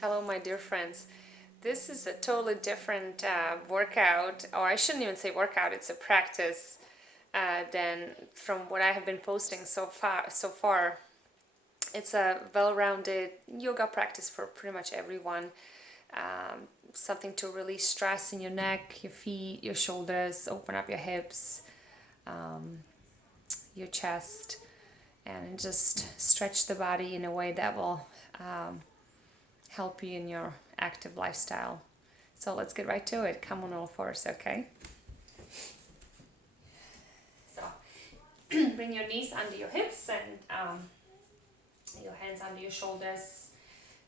Hello, my dear friends. This is a totally different workout, or I shouldn't even say workout, it's a practice than from what I have been posting so far. It's a well-rounded yoga practice for pretty much everyone. Something to release stress in your neck, your feet, your shoulders, open up your hips, your chest, and just stretch the body in a way that will help you in your active lifestyle. So let's get right to it. Come on all fours, okay? So bring your knees under your hips and your hands under your shoulders.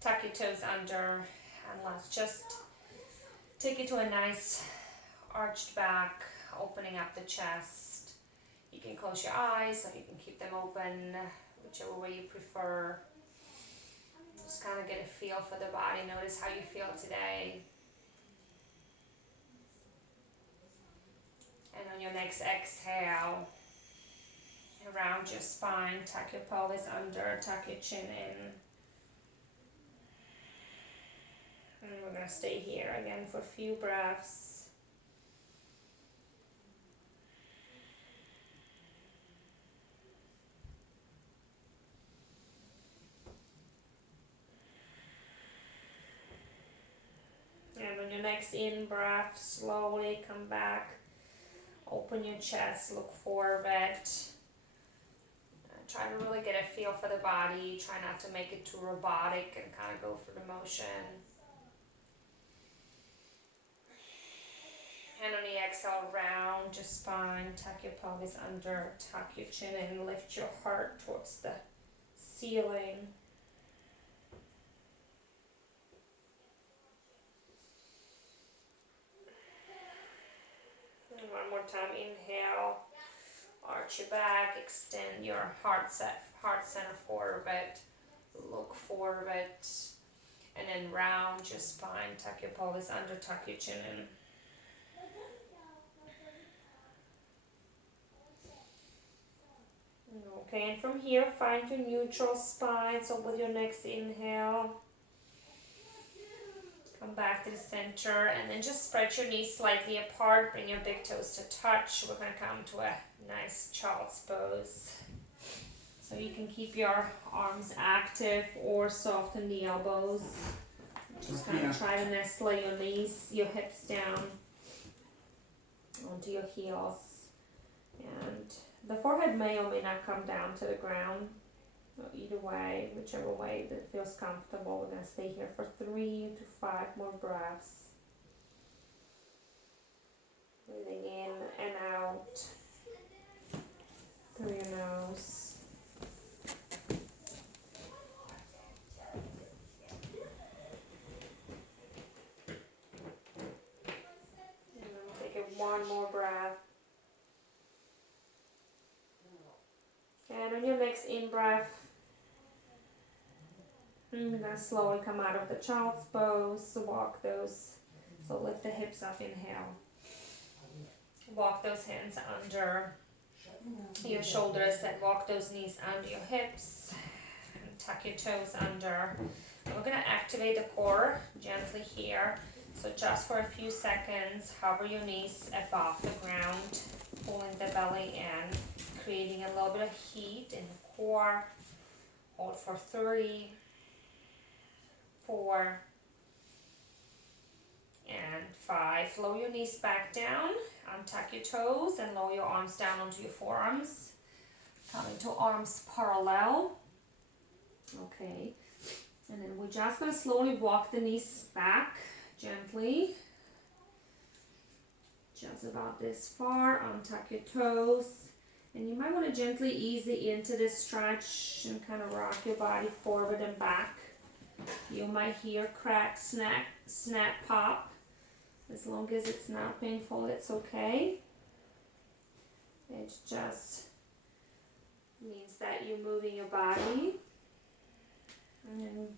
Tuck your toes under, and let's just take it to a nice arched back, opening up the chest. You can close your eyes or you can keep them open, whichever way you prefer. Just kind of get a feel for the body. Notice how you feel today. And on your next exhale, around your spine, tuck your pelvis under, tuck your chin in. And we're going to stay here again for a few breaths. And on your next in-breath, slowly come back. Open your chest, look forward. Try to really get a feel for the body. Try not to make it too robotic and kind of go through the motion. And on the exhale, round your spine, tuck your pelvis under, tuck your chin in, lift your heart towards the ceiling. And one more time, inhale, arch your back, extend your heart center forward, look forward, and then round your spine, tuck your pelvis under, tuck your chin in. Okay, and from here, find your neutral spine. So with your next inhale, come back to the center, and then just spread your knees slightly apart. Bring your big toes to touch. We're going to come to a nice child's pose. So you can keep your arms active or soften the elbows. Just kind of try to nestle your knees, your hips down onto your heels. And the forehead may or may not come down to the ground. Either way, whichever way that feels comfortable. We're going to stay here for 3 to 5 more breaths. Breathing in and out through your nose. And then take it one more breath. And on your next in-breath, you're going to slowly come out of the child's pose, walk those, so lift the hips up, inhale. Walk those hands under your shoulders and walk those knees under your hips. And tuck your toes under. And we're going to activate the core gently here. So just for a few seconds, hover your knees above the ground, pulling the belly in, creating a little bit of heat in the core. Hold for 3, 4, and 5. Lower your knees back down, untuck your toes, and lower your arms down onto your forearms. Coming to arms parallel. Okay. And then we're just going to slowly walk the knees back gently. Just about this far. Untuck your toes. And you might want to gently ease into this stretch and kind of rock your body forward and back. You might hear crack, snap, pop. As long as it's not painful, it's okay. It just means that you're moving your body. And then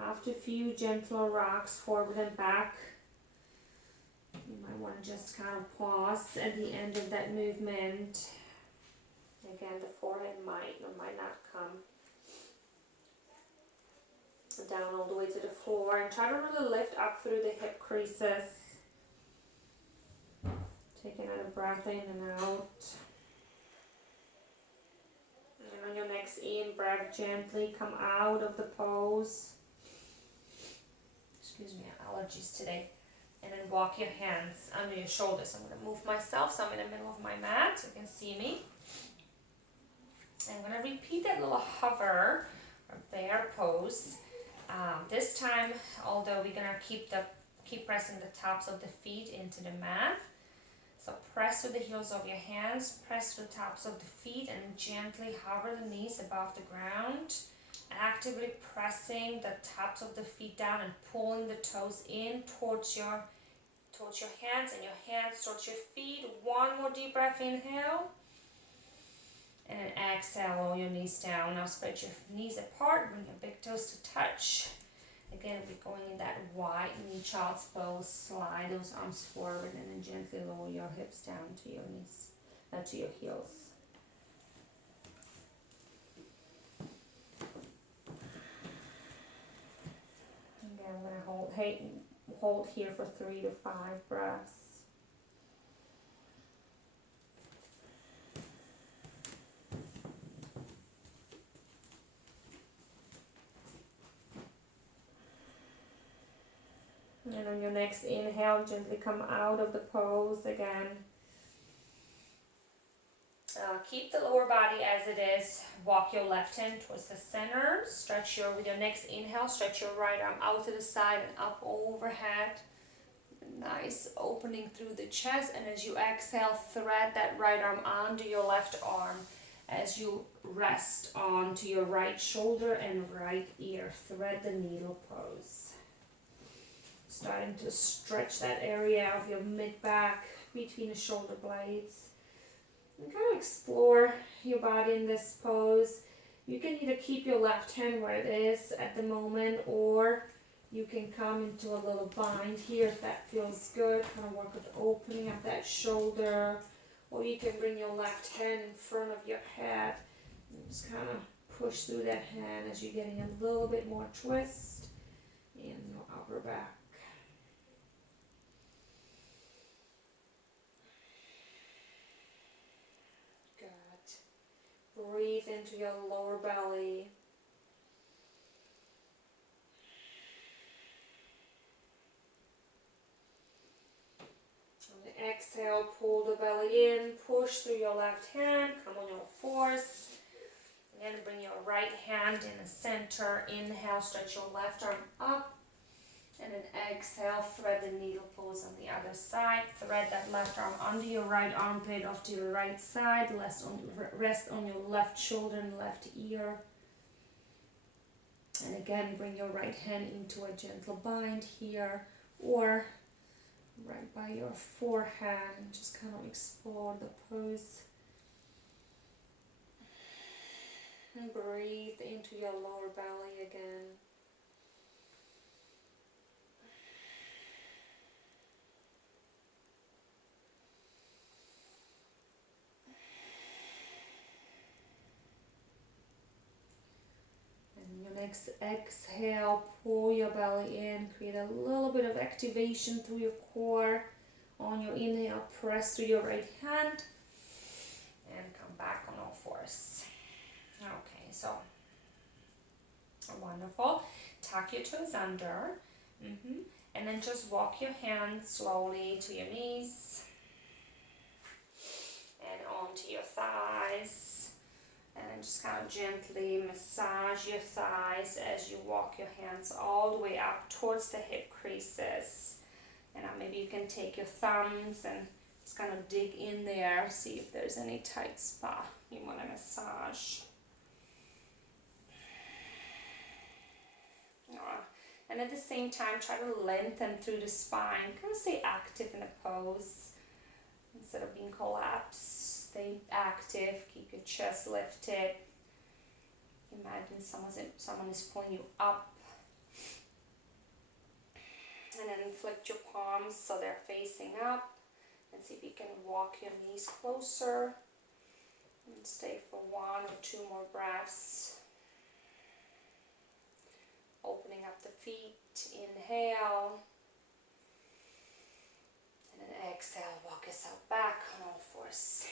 after a few gentle rocks forward and back, you might want to just kind of pause at the end of that movement. Again, the forehead might or might not come down all the way to the floor, and try to really lift up through the hip creases. Take another breath in and out. And on your next in breath, gently come out of the pose. Excuse me, allergies today. And then walk your hands under your shoulders. I'm going to move myself so I'm in the middle of my mat so you can see me. I'm going to repeat that little hover or bear pose. This time, although we're going to keep pressing the tops of the feet into the mat. So press with the heels of your hands, press with the tops of the feet, and gently hover the knees above the ground. Actively pressing the tops of the feet down and pulling the toes in towards your hands, and your hands towards your feet. One more deep breath, inhale. And then exhale, roll your knees down. Now spread your knees apart, bring your big toes to touch. Again, we're going in that wide knee child's pose. Slide those arms forward and then gently lower your hips down to your knees, to your heels. Again, I'm going to hold here for 3 to 5 breaths. And on your next inhale, gently come out of the pose again. Keep the lower body as it is. Walk your left hand towards the center. With your next inhale, stretch your right arm out to the side and up overhead. Nice opening through the chest. And as you exhale, thread that right arm onto your left arm as you rest onto your right shoulder and right ear. Thread the needle pose. Starting to stretch that area of your mid-back between the shoulder blades. And kind of explore your body in this pose. You can either keep your left hand where it is at the moment, or you can come into a little bind here if that feels good. Kind of work with opening up that shoulder. Or you can bring your left hand in front of your head and just kind of push through that hand as you're getting a little bit more twist in your upper back. Breathe into your lower belly. On the exhale, pull the belly in, push through your left hand, come on your fours. Again, bring your right hand in the center. Inhale, stretch your left arm up. And then exhale, thread the needle pose on the other side. Thread that left arm under your right armpit off to your right side. Rest on your left shoulder and left ear. And again, bring your right hand into a gentle bind here, or right by your forehead, and just kind of explore the pose. And breathe into your lower belly again. Next exhale, pull your belly in, create a little bit of activation through your core. On your inhale, press through your right hand and come back on all fours. Okay, so wonderful. Tuck your toes under, and then just walk your hands slowly to your knees and onto your thighs. And then just kind of gently massage your thighs as you walk your hands all the way up towards the hip creases. And now maybe you can take your thumbs and just kind of dig in there, see if there's any tight spot you want to massage. And at the same time, try to lengthen through the spine. Kind of stay active in the pose instead of being collapsed. Stay active, keep your chest lifted. Imagine someone is pulling you up. And then flick your palms so they're facing up. And see if you can walk your knees closer. And stay for 1 or 2 more breaths. Opening up the feet, inhale. And then exhale, walk yourself back on all fours.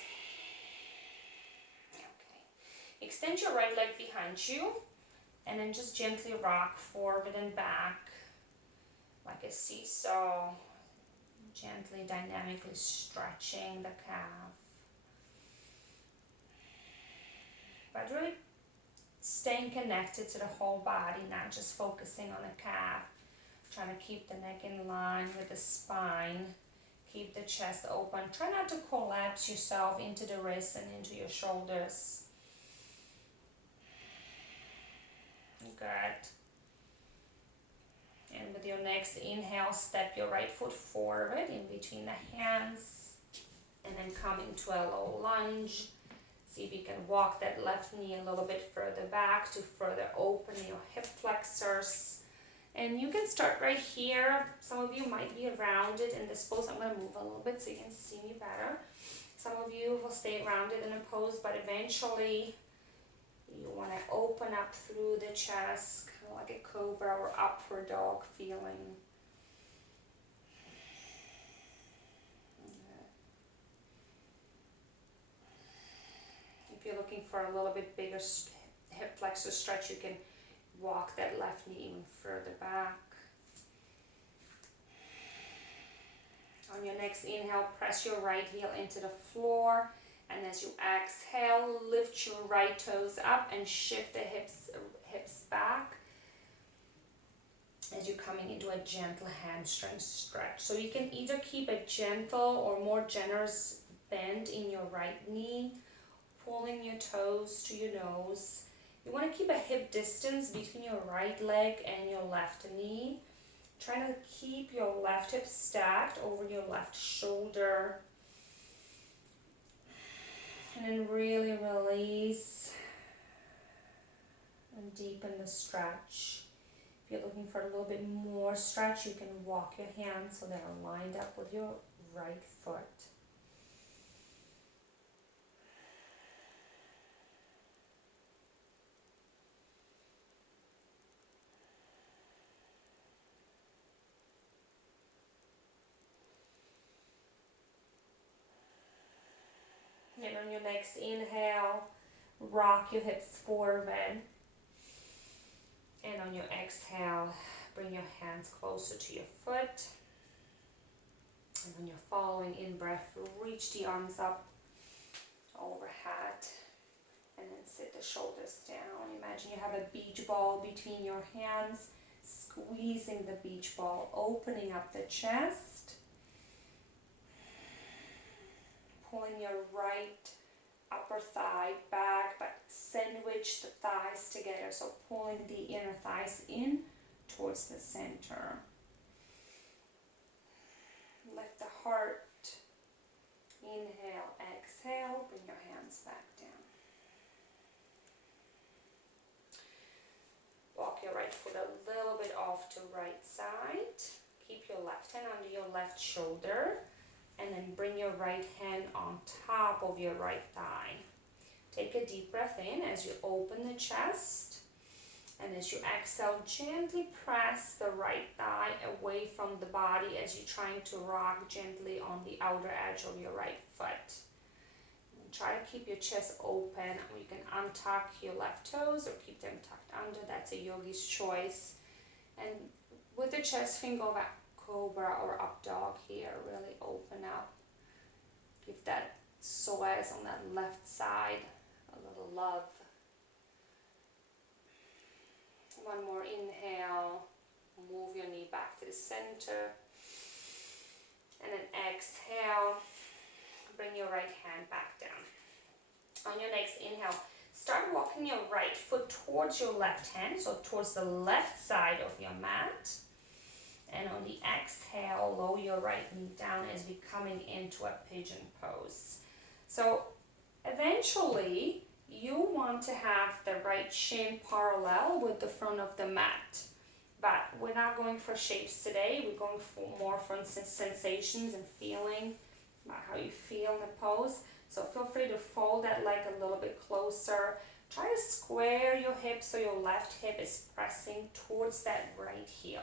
Okay. Extend your right leg behind you and then just gently rock forward and back like a seesaw. Gently, dynamically stretching the calf. But really staying connected to the whole body, not just focusing on the calf. Trying to keep the neck in line with the spine. Keep the chest open. Try not to collapse yourself into the wrists and into your shoulders. Good. And with your next inhale, step your right foot forward in between the hands. And then come into a low lunge. See if you can walk that left knee a little bit further back to further open your hip flexors. And you can start right here. Some of you might be rounded in this pose. I'm going to move a little bit so you can see me better. Some of you will stay rounded in a pose, but eventually you want to open up through the chest, kind of like a cobra or upward dog feeling. If you're looking for a little bit bigger hip flexor stretch, you can walk that left knee even further back. On your next inhale, press your right heel into the floor. And as you exhale, lift your right toes up and shift the hips back as you're coming into a gentle hamstring stretch. So you can either keep a gentle or more generous bend in your right knee, pulling your toes to your nose. You want to keep a hip distance between your right leg and your left knee. Try to keep your left hip stacked over your left shoulder. And then really release and deepen the stretch. If you're looking for a little bit more stretch, you can walk your hands so they're lined up with your right foot. And on your next inhale, rock your hips forward. And on your exhale, bring your hands closer to your foot. And on your following in-breath, reach the arms up overhead. And then sit the shoulders down. Imagine you have a beach ball between your hands, squeezing the beach ball, opening up the chest. Pulling your right upper thigh back, but sandwich the thighs together. So pulling the inner thighs in towards the center. Lift the heart. Inhale, exhale, bring your hands back down. Walk your right foot a little bit off to right side. Keep your left hand under your left shoulder. And then bring your right hand on top of your right thigh. Take a deep breath in as you open the chest. And as you exhale, gently press the right thigh away from the body as you're trying to rock gently on the outer edge of your right foot. And try to keep your chest open. You can untuck your left toes or keep them tucked under. That's a yogi's choice. And with the chest, you can go back cobra or up dog here. Really open up. Give that psoas on that left side a little love. One more inhale. Move your knee back to the center. And then exhale. Bring your right hand back down. On your next inhale, start walking your right foot towards your left hand, so towards the left side of your mat. And on the exhale, lower your right knee down as we're coming into a pigeon pose. So eventually, you want to have the right shin parallel with the front of the mat. But we're not going for shapes today. We're going for more for sensations and feeling about how you feel in the pose. So feel free to fold that leg a little bit closer. Try to square your hip so your left hip is pressing towards that right heel.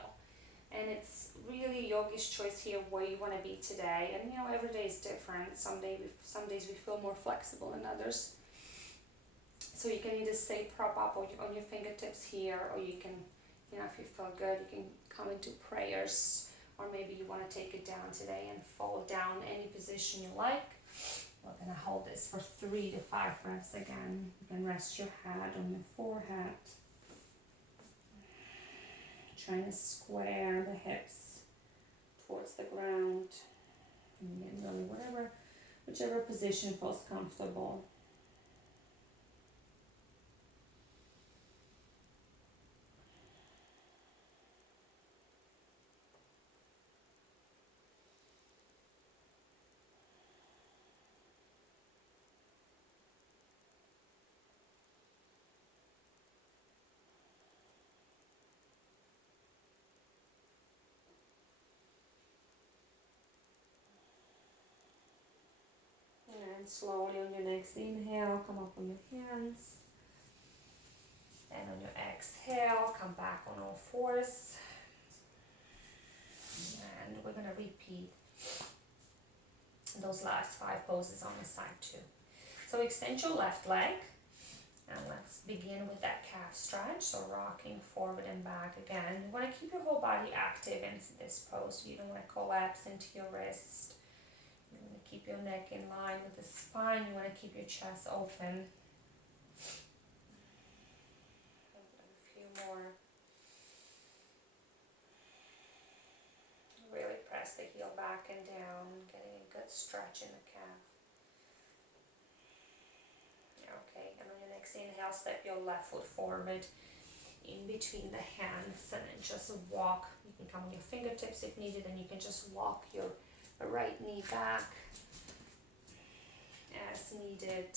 And it's really yogi's choice here where you want to be today. And you know, every day is different. Some days we feel more flexible than others. So you can either stay prop up on your fingertips here, or you can, you know, if you feel good, you can come into prayers, or maybe you want to take it down today and fall down any position you like. We're going to hold this for 3 to 5 breaths again. You can rest your head on your forehead. Trying to square the hips towards the ground. And again, really whichever position feels comfortable. And slowly on your next inhale, come up on your hands. And on your exhale, come back on all fours. And we're going to repeat those last 5 poses on the side too. So extend your left leg. And let's begin with that calf stretch. So rocking forward and back again. You want to keep your whole body active in this pose. You don't want to collapse into your wrist. You want to keep your neck in line with the spine. You want to keep your chest open. A few more. Really press the heel back and down, getting a good stretch in the calf. Okay, and on your next inhale, step your left foot forward in between the hands and then just walk. You can come on your fingertips if needed, and you can just walk your right knee back as needed.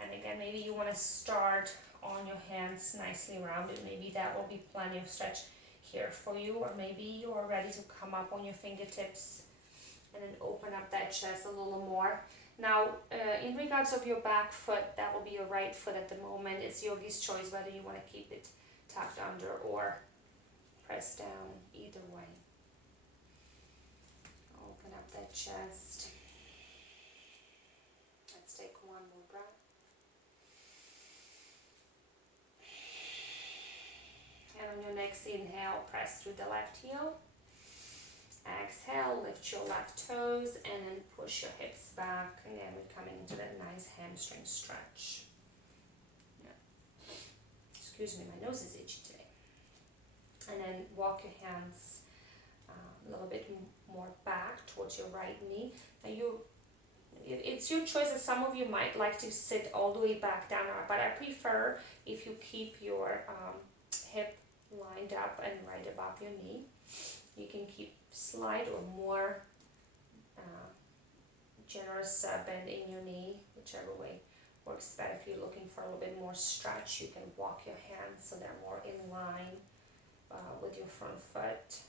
And again, maybe you want to start on your hands nicely rounded. Maybe that will be plenty of stretch here for you, or maybe you are ready to come up on your fingertips and then open up that chest a little more. Now, in regards of your back foot, that will be your right foot at the moment. It's yogi's choice whether you want to keep it tucked under or press down, either way. Open up that chest. Let's take one more breath. And on your next inhale, press through the left heel. Exhale, lift your left toes and then push your hips back. Again, we're coming into that nice hamstring stretch. Yeah. Excuse me, my nose is itchy today. And then walk your hands a little bit more back towards your right knee. Now it's your choice, as some of you might like to sit all the way back down, but I prefer if you keep your hip lined up and right above your knee. You can keep slight or more generous bend in your knee, whichever way works better. If you're looking for a little bit more stretch, you can walk your hands so they're more in line with your front foot.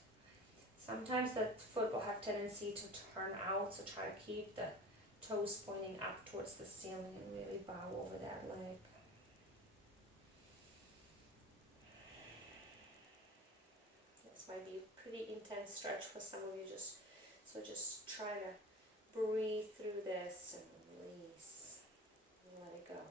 Sometimes the foot will have tendency to turn out, so try to keep the toes pointing up towards the ceiling and really bow over that leg. Might be a pretty intense stretch for some of you, so just try to breathe through this and release and let it go.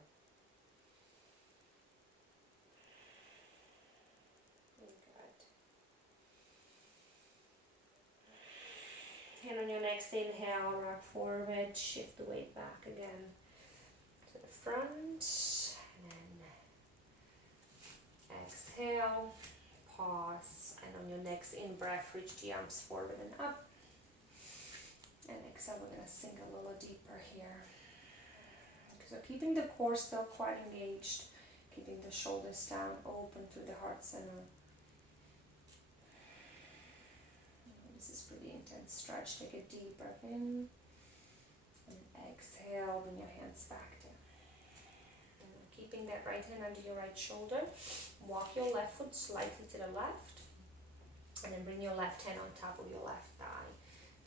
Good. And on your next inhale, rock forward, shift the weight back again to the front, and then exhale. Pause, and on your next in-breath, reach the arms forward and up. And exhale, we're going to sink a little deeper here. So keeping the core still quite engaged, keeping the shoulders down, open through the heart center. This is pretty intense stretch. Take a deep breath in, and exhale, bring your hands back down. Keeping that right hand under your right shoulder, walk your left foot slightly to the left, and then bring your left hand on top of your left thigh.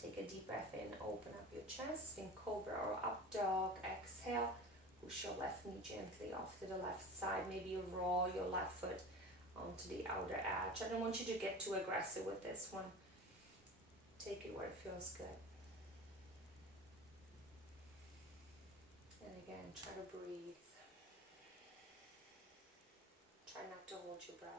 Take a deep breath in, open up your chest, in cobra or up dog. Exhale, push your left knee gently off to the left side. Maybe you roll your left foot onto the outer edge. I don't want you to get too aggressive with this one. Take it where it feels good. And again, try to breathe. Try not to hold your breath.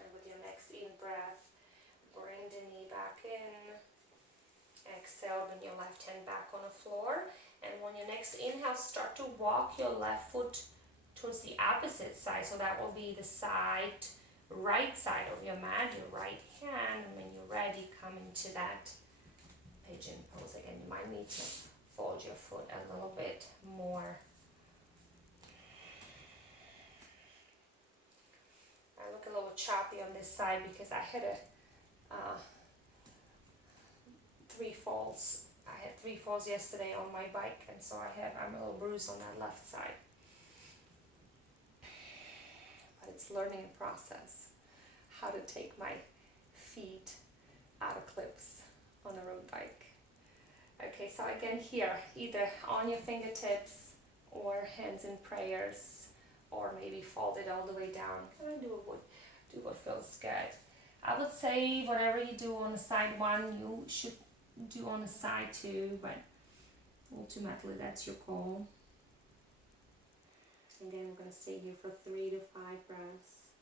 And with your next in breath, bring the knee back in. Exhale, bring your left hand back on the floor. And when your next inhale, start to walk your left foot towards the opposite side. So that will be the side, right side of your mat, your right hand. And when you're ready, come into that pigeon pose. Again, you might need to fold your foot a little bit more. I look a little choppy on this side because I had three falls. I had 3 falls yesterday on my bike, and so I'm a little bruised on that left side. But it's learning process how to take my feet out of clips on a road bike. Okay, so again here, either on your fingertips or hands in prayers, or maybe fold it all the way down. Kind of do what feels good. I would say whatever you do on the side one, you should do on the side two, but ultimately that's your call. Again, I'm going to stay here for 3 to 5 breaths.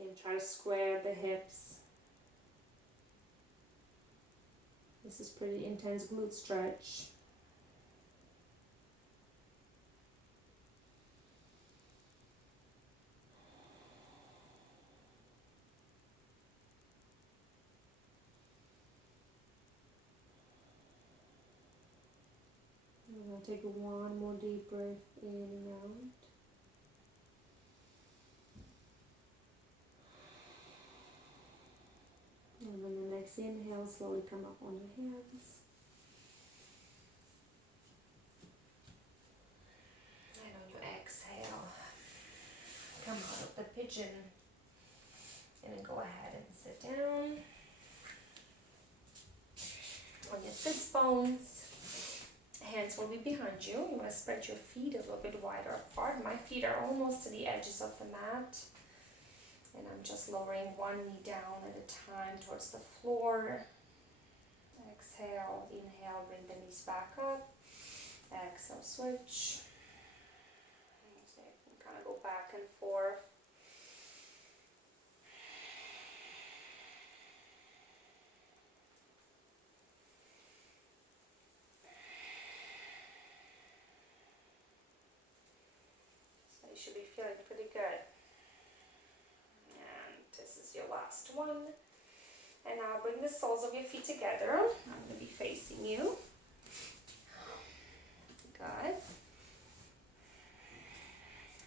And try to square the hips. This is pretty intense glute stretch. I'm going to take one more deep breath in and out. And then the next inhale, slowly come up on your hands. And on your exhale, come out of the pigeon. And then go ahead and sit down. On your sits bones, hands will be behind you. You want to spread your feet a little bit wider apart. My feet are almost to the edges of the mat. And I'm just lowering one knee down at a time towards the floor. Exhale, inhale, bring the knees back up. Exhale, switch. So you can kind of go back and forth. So you should be feeling pretty good. This is your last one. And now bring the soles of your feet together. I'm going to be facing you. Good.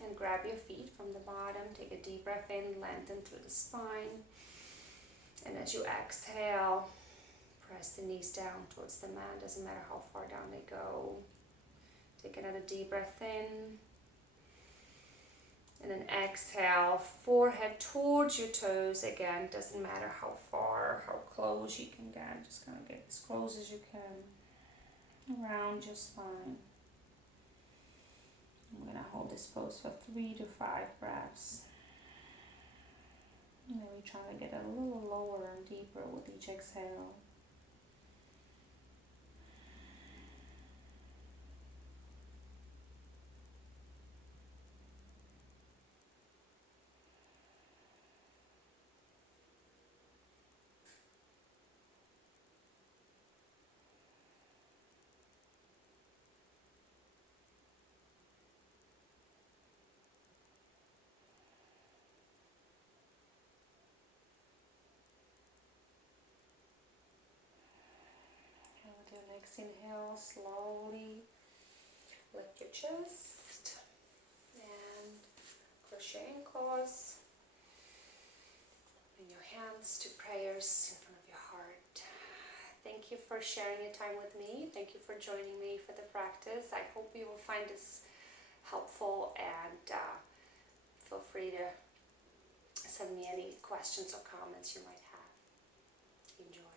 And grab your feet from the bottom. Take a deep breath in, lengthen through the spine. And as you exhale, press the knees down towards the mat. Doesn't matter how far down they go. Take another deep breath in. And then exhale, forehead towards your toes. Again, doesn't matter how far, how close you can get. Just kind of get as close as you can. Around just fine. I'm going to hold this pose for 3 to 5 breaths. And then we try to get a little lower and deeper with each exhale. And next inhale, slowly lift your chest and cross your ankles. Bring your hands to prayers in front of your heart. Thank you for sharing your time with me. Thank you for joining me for the practice. I hope you will find this helpful, and feel free to send me any questions or comments you might have. Enjoy.